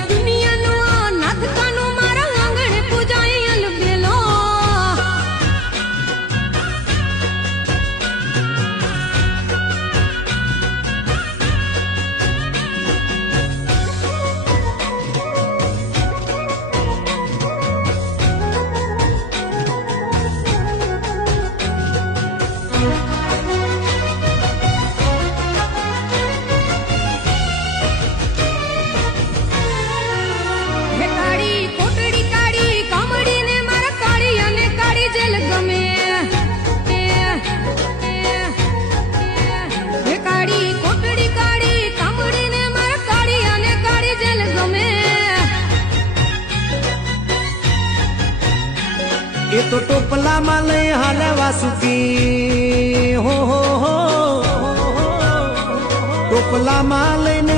આખી દુનિયાનો આ નાથકાનો મારા આંગણે પૂજાય અલબેલો એ તો ટોપલામાં લઈ હાલે વાસુકી હો ટોપલામાં લઈને